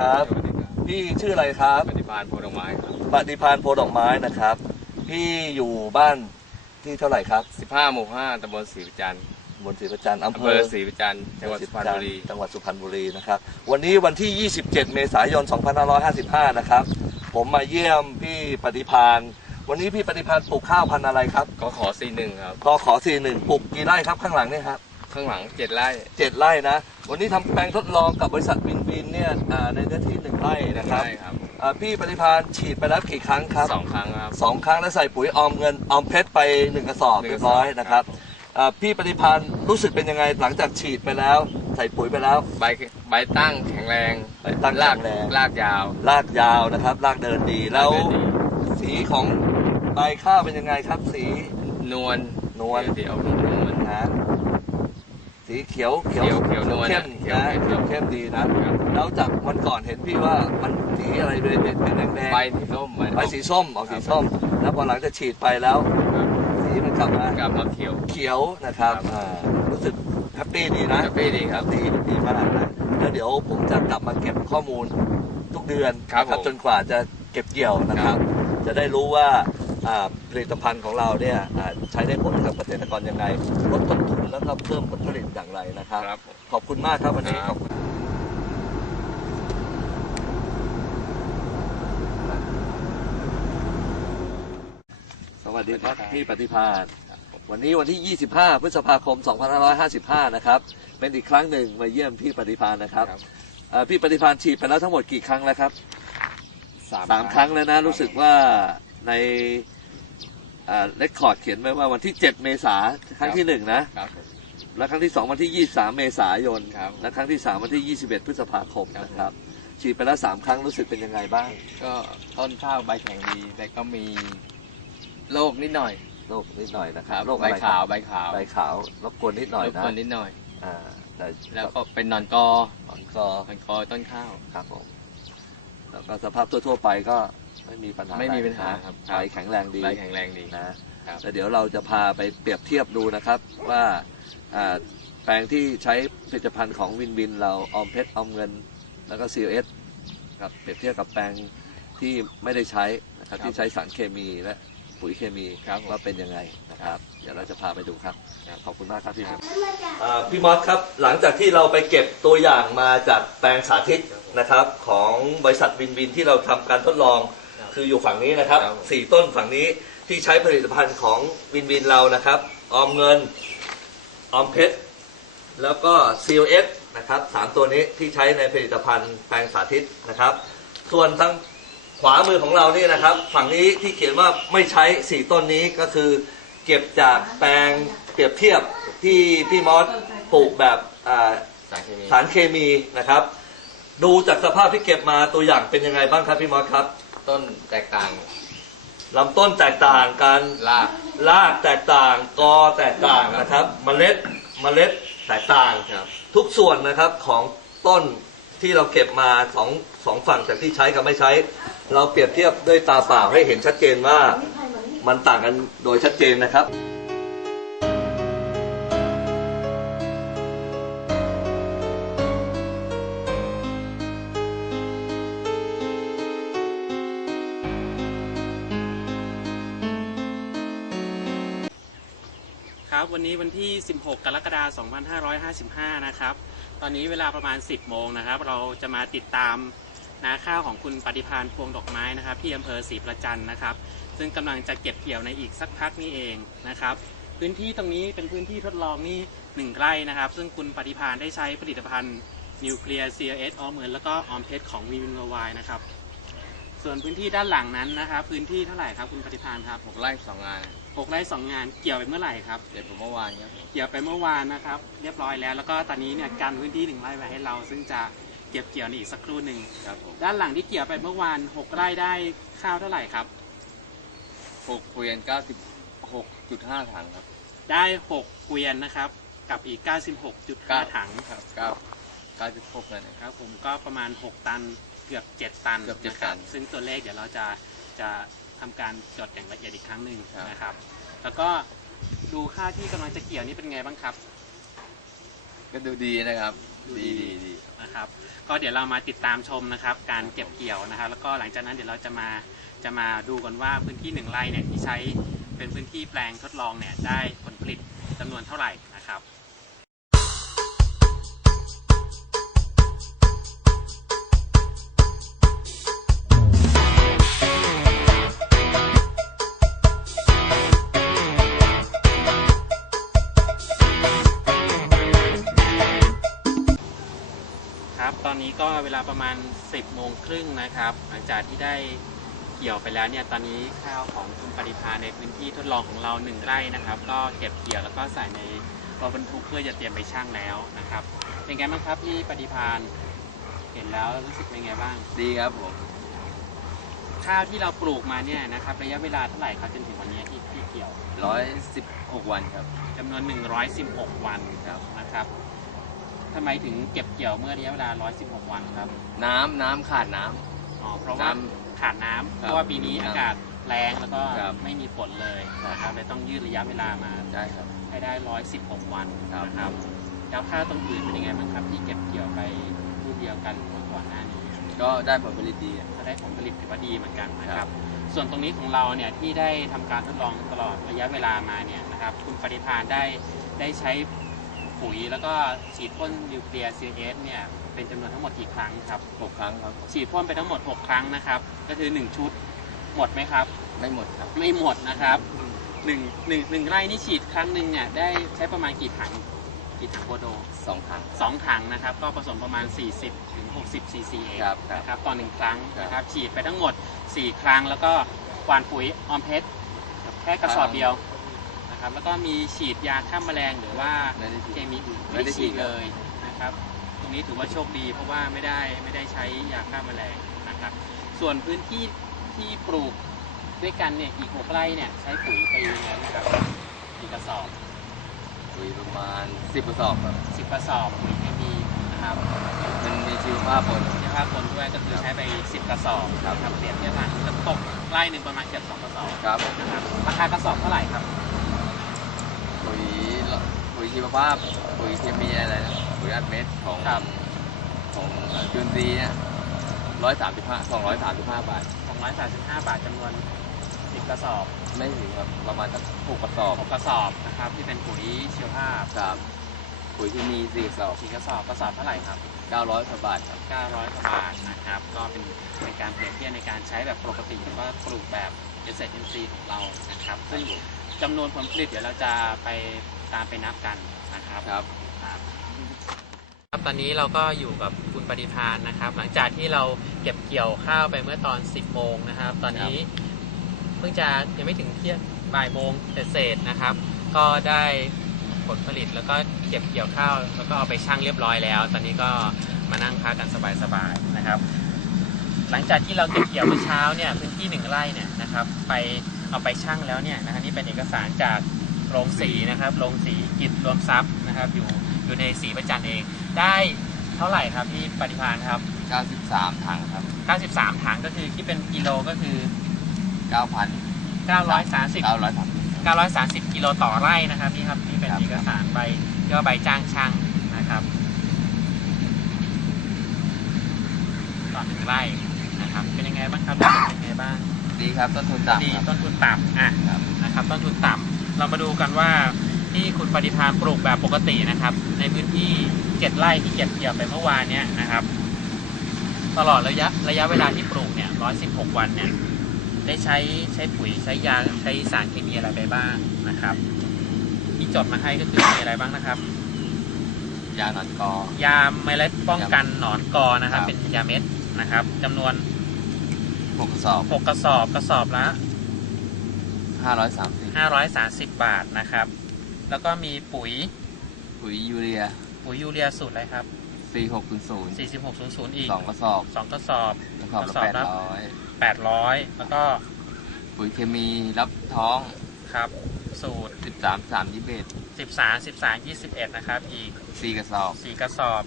วัสดีครับสวัสดีครับ พี่ชื่ออะไรครับ ปฏิบาลโพธิ์ดอกไม้ครับปฏิพานโพธิ์ดอกไม้นะครับ พี่อยู่บ้านที่เท่าไหร่ครับ15หมู่5ตำบลศรีประจันทร์บนศรีประจันทร์อำอำเภเภออศรีประจันทร์จังหวัดสุพรรณบุรีจังหวัดสุพรรณบุรีนะครับ วันนี้วันที่ 27 เมษายน 2555 นะครับ ผมมาเยี่ยมพี่ปฏิพาน วันนี้พี่ปฏิพานปลูกข้าวพันธุ์อะไรครับ ก็ขอซีหนึ่งครับ ก็ขอสี่หนึ่งปลูกกี่ไร่ครับข้างหลังเนี่ยครับ ข้างหลังเจ็ดไร่ เจ็ดไร่นะ วันนี้ทำแปลงทดลองกับบริษัทวินวินเนี่ยอ่าในเนื้อที่หนึ่งไร่นะครับไร่ครับอ่าพี่ปฏิพานฉีดไปแล้วกี่ครั้งครับสองครั้งครับ สองครั้งแล้วใส่ปุ๋ยออมเงินออมเพชรไปหนึ่งกระสอบหนึ่งเรีกยระบสอบร้อยนะครับครับ อ่าพี่ปฏิพันธ์รู้สึกเป็นยังไงหลังจากฉีดไปแล้ว ใส่ปุ๋ยไปแล้ว ใบใบตั้งแข็งแรงใบตั้งรากแข็งแรงรากยาวรากยาวนะครับรากเดินดีแล้วเดินดีสีของใบข้าวเป็นยังไงครับ สี นวลนวล เดี๋ยวๆนวลนะ สีเขียวเขียวเขียวเขียวนวลเข้มเขียวนะเขีเขียยววเข้มดีนะครับแล้วจากวันก่อนเห็นพี่ว่ามันสีอะไรเป็นเป็นแดงแดงใบสีส้มใบสีส้มออกสีส้ม แล้วพอหลังจากฉีดไปแล้วครับสีมันกลับมากลับมาเขียวเขียวนะครับครับอ่ารู้สึกแฮปปี้ดีนะแฮปปี้ดีครับดีดีมากนะแล้วเดี๋ยวผมจะกลับมาเก็บข้อมูลทุกเดือนครับนะผมจนกว่าจะเก็บเกี่ยวนะครับ จะได้รู้ว่าอ่าผลิตภัณฑ์ของเราเนี่ยอ่าใช้ได้ผลกับเกษตรกรยังไงลดต้นทุน แล้วก็เพิ่มผลผลิตอย่างไรนะครับ ครับผม ขอบคุณมากครับวันนี้ครับขอบคุณสวัสดีครับพี่ปฏิภาณวันนี้วันที่ 25 พฤษภาคม 2555 นะครับ เป็นอีกครั้งหนึ่งมาเยี่ยมพี่ปฏิพานนะครับครับ เอ่อพี่ปฏิพานฉีดไปแล้วทั้งหมดกี่ครั้งแล้วครับสามสามครั้งแล้วนะรู้สึกว่าใน เลคคอร์ดเขียนไว้ว่าวันที่ 7 เมษาครั้งที่หนึ่งนะ ครับผม และครั้งที่ 2 วันที่ 23 เมษายน ครับ และครั้งที่ 3 วันที่ 21 พฤษภาคมครับนะครับ ฉีดไปแล้ว 3 ครั้งรู้สึกเป็นยังไงบ้างก็ต้นข้าวใบแข็งดี แต่ก็มีโรคนิดหน่อยโรคนิดหน่อยนะคครัรับบโรคใบอะไรคขาวรับใบขาวใบขาวรบกวนนิดหน่อยรบนะกวนนิดหน่อย อ่าแต่แล้วก็เป็นหนอนกออ่อนคอหนอนกอต้นข้าว ครับผมแล้วก็สภาพทั่วๆไปก็ ไม่มีปัญหาไม่มีอะปัญหานะครับใบแข็งแรงดีใบแข็งแรงดีนะครับแล้วเดี๋ยวเราจะพาไปเปรียบเทียบดูนะครับว่าอ่าแปลงที่ใช้ผลิตภัณฑ์ของวินวินเราออมเพชรออมเงิน แล้วก็ CLS ครับเปรียบเทียบกับแปลงที่ไม่ได้ใช้นะครับครับที่ใช้สารเคมีและปุ๋ยเคมีครับผมว่าเป็นยังไงนะครับ เดี๋ยวเราจะพาไปดูครับครับ ขอบคุณมากครับพี่ครับพี่มอสครับหลังจากที่เราไปเก็บตัวอย่างมาจากแปลงสาธิตนะครับ ของบริษัทวินวินที่เราทำการทดลอง ครับคืออยู่ฝั่งนี้นะครับครับสี่ต้นฝั่งนี้ที่ใช้ผลิตภัณฑ์ของวินวินเรานะครับ ออมเงิน ออมเพชร แล้วก็ COS นะครับสามตัวนี้ที่ใช้ในผลิตภัณฑ์แปลงสาธิตนะครับ ส่วนทางขวามือของเรานี่นะครับ ฝั่งนี้ที่เขียนว่าไม่ใช้สี่ต้นนี้ก็คือ เก็บจากแปลงเปรียบเทียบที่พี่มอสปลูกแบบอ่า สารเคมี สารเคมีนะครับ ดูจากสภาพที่เก็บมาตัวอย่างเป็นยังไงบ้างครับพี่มอสครับ ต้นแตกต่างลำต้นแตกต่างกันราก รากแตกต่างกอแตกต่างนะครับ เมล็ดเมล็ดแตกต่างครับ ทุกส่วนนะครับของต้นที่เราเก็บมาสองสองฝั่งจากที่ใช้กับไม่ใช้ เราเปรียบเทียบด้วยตาเปล่าให้เห็นชัดเจนว่ามันต่างกันโดยชัดเจนนะครับ ครับ วันนี้วันที่ 16 กรกฎาคม 2555 นะครับ ตอนนี้เวลาประมาณ 10 โมงนะครับ เราจะมาติดตามนาข้าวของคุณปฏิพานพวงดอกไม้นะครับ ที่อำเภอศรีประจันนะครับ ซึ่งกำลังจะเก็บเกี่ยวในอีกสักพักนี้เองนะครับ พื้นที่ตรงนี้เป็นพื้นที่ทดลองนี่หนึ่งไร่นะครับ ซึ่งคุณปฏิพานได้ใช้ผลิตภัณฑ์นิวเคลียร์ CLS ออมเหมือนแล้วก็ออมเพชรของวีวินวายนะครับ ส่วนพื้นที่ด้านหลังนั้นนะครับ พื้นที่เท่าไหร่ครับคุณปฏิพานครับหกไร่สองงาน หกไร่สองงานเกี่ยวไปเมื่อไหร่ครับเด็ดผมเมื่อวานครับผมเกี่ยวไปเมื่อวานนะครับ เรียบร้อยแล้วแล้วก็ตอนนี้เนี่ยการพื้นที่หนึ่งไร่ไว้ให้เรา ซึ่งจะเก็บเกี่ยวในอีกสักครู่หนึ่งครับผมด้านหลังที่เกี่ยวไปเมื่อวานหกไร่ได้ข้าวเท่าไหร่ครับ หกเกวียนเก้าสิบหกจุดห้าถังครับได้หกเกวียนนะครับ กับอีก 96.5 ถังครับเก้าเก้าสิบหกเลยนะคครับรับผมก็ประมาณ 6 ตันเกือบ 7 ตันเกือบ7นะครัตันซึ่งตัวเลขเดี๋ยวเราจะจะ ทำการจดอย่างละเอียดอีกครั้งหนึ่งครับนะครับ แล้วก็ดูค่าที่กำลังจะเกี่ยวนี่เป็นไงบ้างครับ ก็ดูดีนะครับดูดีดีดีดีนะครับนะครับ ก็เดี๋ยวเรามาติดตามชมนะครับ การเก็บเกี่ยวนะครับ แล้วก็หลังจากนั้นเดี๋ยวเราจะมาจะมาดูกันว่าพื้นที่หนึ่งไร่เนี่ยที่ใช้เป็นพื้นที่แปลงทดลองเนี่ยได้ผลผลิตจำนวนเท่าไหร่นะครับ ก็เวลาประมาณ 10โมงครึ่งนะครับ หลังจากที่ได้เกี่ยวไปแล้วเนี่ยตอนนี้ข้าวของคุณปริพาในพื้นที่ทดลองของเราหนึ่งไร่นะครับ ก็เก็บเกี่ยวแล้วก็ใส่ในรถบรรทุกเพื่อจะเตรียมไปช่างแล้วนะครับ เป็นไงบ้างครับพี่ปฏิพานเห็นแล้วรู้สึกเป็นไงบ้าง ดีครับผม ข้าวที่เราปลูกมาเนี่ยนะครับระยะเวลาเท่าไหร่ครับจนถึงวันนี้ที่ที่เกี่ยวร้อยสิบหกวันครับจำนวน 116 วันครับนะครับ ทำไมถึงเก็บเกี่ยวเมื่อระยะเวลา 116 วันครับ น้ำน้ำขาดน้ำ อ๋อ เพราะว่าน้ขาดน้ำเพครับราะว่าปีนี้อากาศแรงแล้วก็ครับ ไม่มีฝนเลยนะครับเลยต้องยืดระยะเวลามาได้ครับ ให้ได้ 116 วันครับ นะครับแล้วข้าวตรงอื่นเป็นยังไงบ้างครับ ที่เก็บเกี่ยวไปรุ่นเดียวกันเมื่อก่อนหน้านี้ ก็ได้ผลผลิตดีก็ได้ผลผลิตถือว่าดีเหมือนกันนะคครัรับ บ ส่วนตรงนี้ของเราเนี่ยที่ได้ทำการทดลองตลอดระยะเวลามาเนี่ยนะครับ คุณปฏิพานได้ได้ใช้ ปุ๋ยแล้วก็ฉีดพ่นนิวเคลียร์ซีเอสเนี่ยเป็นจำนวนทั้งหมดกี่ครั้งครับหกครั้งครับ ฉีดพ่นไปทั้งหมด 6 ครั้งนะครับ ก็คือ 1 ชุดหมดไหมครับ ไม่หมดครับ ไม่หมดนะครับหนึ่งหนึ่งหนึ่งไร่นี่ฉีดครั้งหนึ่งเนี่ยได้ใช้ประมาณกี่ถังกี่ถังโบโดสองครั้งสองถังนะครับ ก็ผสมประมาณ 40ถึง60 ซีซีเองครับครับ นะครับต่อหนึ่งครั้งครับนะครับฉีดไปทั้งหมด 4 ครั้งแล้วก็หว่านปุ๋ยออมเพชรแค่กระสอบเดียว นะครับแล้วก็มีฉีดยาฆ่าแมลงหรือว่าไม่ได้ฉีดเคมีอื่นไม่ได้ฉีดเลยนะครับตรงนี้ถือว่าโชคดีเพราะว่าไม่ได้ไม่ได้ใช้ยาฆ่าแมลงนะครับส่วนพื้นที่ที่ปลูกด้วยกันเนี่ยอีกหกไร่เนี่ยใช้ปุ๋ยไปยังไงนะครับกี่กระสอบปุ๋ยประมาณสิบกระสอบครับ สิบกระสอบปุ๋ยเคมีนะครับมันมีชีวภาพปนเทียบภาพคนด้วยก็คือใช้ไปสิบกระสอบครับนะครับเปรียบเทียบกันจะตกไร่หนึ่งประมาณเกือบสองกระสอบครับ นะครับราคากระสอบเท่าไหร่ครับปุ๋ยปุ๋ย ชีวภาพปุ๋ยเคมีอะไรนะปุ๋ยอัดเม็ดของครับของจุนซีเนี่ยร้อยสามสิบห้าสองร้อยสามสิบห้าบาทสองร้อยสามสิบห้าบาทจำนวนสิบกระสอบ ไม่ถึงครับประมาณสักหกกระสอบหกกระสอบนะครับ ที่เป็นปุ๋ยชีวภาพครับปุ๋ยที่มีสี่กระสอบสี่กระสอบกระสอบเท่าไหร่ครับเก้าร้อยกว่าบาทครับ900กว่าบาทนะครับ ก็เป็นเป็นการเปรียบเทียบในการใช้แบบปกติแล้วก็ปลูกแบบเกษตรอินทรีย์ของเรานะครับซึ่ง จำนวนผลผลิตเดี๋ยวเราจะไปตามไปนับกันนะครับครับ ครับตอนนี้เราก็อยู่กับคุณปฏิพานนะครับ หลังจากที่เราเก็บเกี่ยวข้าวไปเมื่อตอน 10 โมงนะครับ ตอนนี้เพิ่งจะยังไม่ถึงเที่ยงบ่ายโมงเศษๆนะครับ ก็ได้ผลผลิตแล้วก็เก็บเกี่ยวข้าวแล้วก็เอาไปชั่งเรียบร้อยแล้ว ตอนนี้ก็มานั่งพักกันสบายๆนะครับ หลังจากที่เราเก็บเกี่ยวเมื่อเช้าเนี่ยพื้นที่หนึ่งไร่เนี่ยนะครับ ไป เอาไปชั่งแล้วเนี่ยนะฮะนี่เป็นเอกสารจากโรงสีนะครับโรงสีกิจรวมทรัพย์นะครับ อยู่อยู่ในสีประจันเอง ได้เท่าไหร่ครับพี่ปฏิพานครับเก้าสิบสามถังครับ 93ถังก็คือที่เป็นกิโลก็คือเก้าพัน930เก้าร้อยสามสิบ930 กิโลต่อไร่นะครับนี่ครับนี่เป็นครับเอกสารใบเรียกว่าใบจ้างช่างนะครับต่อหนึ่งไร่นะครับ เป็นยังไงบ้างครับเป็นยังไงบ้าง ดีครับต้นทุนต่ำดีครับต้นทุนต่ำอะครับนะครับต้นทุนต่ำเรามาดูกันว่าที่คุณปฏิพานปลูกแบบปกตินะครับ ในพื้นที่เจ็ดไร่ที่เก็บเกี่ยวไปเมื่อวานเนี้ยนะครับ ตลอดระยะระยะเวลาที่ปลูกเนี่ยร้อยสิบหกวันเนี่ยได้ใช้ใช้ปุ๋ยใช้ยาใช้สารเคมีอะไรไปบ้างนะครับ ที่จดมาให้ก็คือมีอะไรบ้างนะครับ ยาหนอนกอ ยาเมล็ดป้องกันหนอนกอนะครับครับเป็นยาเม็ดนะครับจำนวน หกกระสอบ6กระสอบกระสอบละห้าร้อยสามสิบ530บาทนะครับ แล้วก็มีปุ๋ยปุ๋ยยูเรียปุ๋ยยูเรียสูตรอะไรครับสี่หกศูนย์ศูนย์4600อีกสองกระสอบ2กระสอบกระสอบกละระสอบแปดละร้อย800แล้วก็ ปุ๋ยเคมีรับท้องครับ สูตรสิบสามสามยี่สิบเอ็ด13 13 21นะครับ อีกสี่กระสอบ4กระสอบ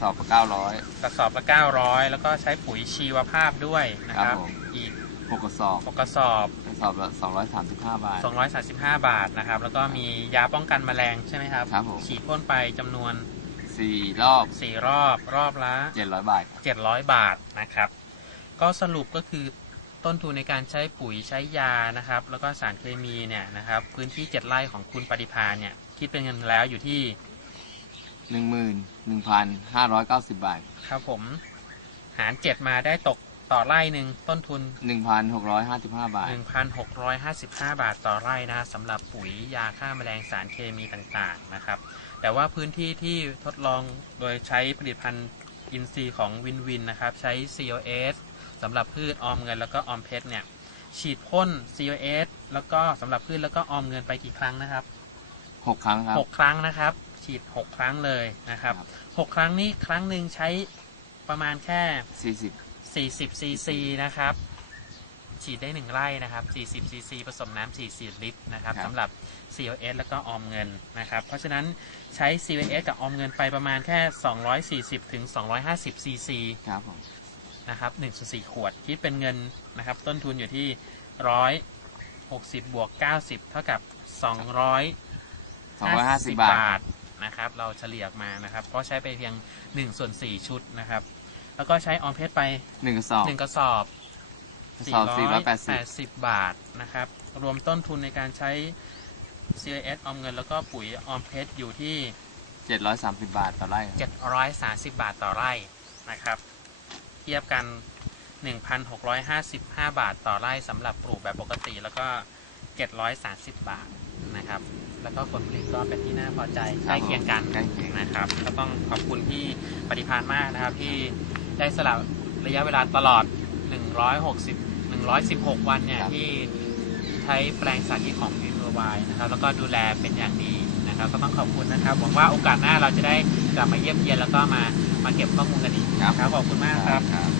สอบละเก้าร้อย กระสอบละ 900 แล้วก็ใช้ปุ๋ยชีวภาพด้วยนะคครัรับบผม อีกหกกระสอบ6กระสอบ กระสอบละสองร้อยสามสิบห้าบาท 235 บาทนะครับ แล้วก็มียาป้องกันแมลงใช่ไหมครับ ครับผม ฉีดพ่นไปจำนวน สี่รอบสี่รอบรอบละ เจ็ดร้อยบาทครับ700 บาทนะครับ ก็สรุปก็คือต้นทุนในการใช้ปุ๋ยใช้ยานะครับ แล้วก็สารเคมีเนี่ยนะครับ พื้นที่ 7 ไร่ของคุณปฏิภาณเนี่ยคิดเป็นเงินแล้วอยู่ที่ หนึ่งหมื่นหนึ่งพันห้าร้อยเก้าสิบบาทครับผม หาร7มาได้ตกต่อไร่หนึ่งต้นทุน หนึ่งพันหกร้อยห้าสิบห้าบาท 1,655 บาทต่อไร่นะสำหรับปุ๋ยยาฆ่าแมลงสารเคมีต่างๆนะครับ แต่ว่าพื้นที่ที่ทดลองโดยใช้ผลิตภัณฑ์อินทรีย์ของวินวินนะครับ ใช้ COS สำหรับพืชออมเงินแล้วก็ออมเพชรเนี่ย ฉีดพ่น COS แล้วก็สำหรับพืชแล้วก็ออมเงินไปกี่ครั้งนะครับหกครั้งครับหกครั้งนะครับ ฉีด 6 ครั้งเลยนะครับครับหกครั้งนี้ครั้งหนึ่งใช้ประมาณแค่สี่สิบ40ซีซีนะครับ ฉีดได้ 1 ไร่นะครับ 40ซีซีผสมน้ำ40 ลิตรนะครับ สำหรับ COS แล้วก็ออมเงินนะครับ เพราะฉะนั้นใช้ COS กับออมเงินไปประมาณแค่ 240ถึง250ซีซี ครับผม นะครับ1ส่วน4ขวด คิดเป็นเงินนะครับ ต้นทุนอยู่ที่ 160 บวก 90 เท่ากับ200สองร้อยห้าสิบบาท นะครับ เราเฉลี่ยออกมานะครับ เพราะใช้ไปเพียง1ส่วน4ชุดนะครับ แล้วก็ใช้ออมเพชรไปหนึ่งกระสอบหนึ่งกระสอบกระสอบสี่ร้อยแปดสิบ480 บาทนะครับ รวมต้นทุนในการใช้ CIS ออมเงิน แล้วก็ปุ๋ยออมเพชรอยู่ที่เจ็ดร้อยสามสิบบาทต่อไร่ครับ730 บาทต่อไร่นะครับ เทียบกัน 1,655 บาทต่อไร่สำหรับปลูกแบบปกติแล้วก็ 730 บาทนะครับ แล้วก็ผลผลิตก็เป็นที่น่าพอใจใกล้เคียงกันใกล้เคียง นะครับ ก็ต้องขอบคุณที่ปฏิพานมากนะครับ ที่ได้สละระยะเวลาตลอด 160 116 วันเนี่ยครับ ที่ใช้แปลงสาธิตของวินวายนะครับ แล้วก็ดูแลเป็นอย่างดีนะครับ ก็ต้องขอบคุณนะครับหวังว่าโอกาสหน้าเราจะได้กลับมาเยี่ยมเยียนแล้วก็มามาเก็บข้อมูลกันอีกนะครับขอบคุณมากครับ ครับ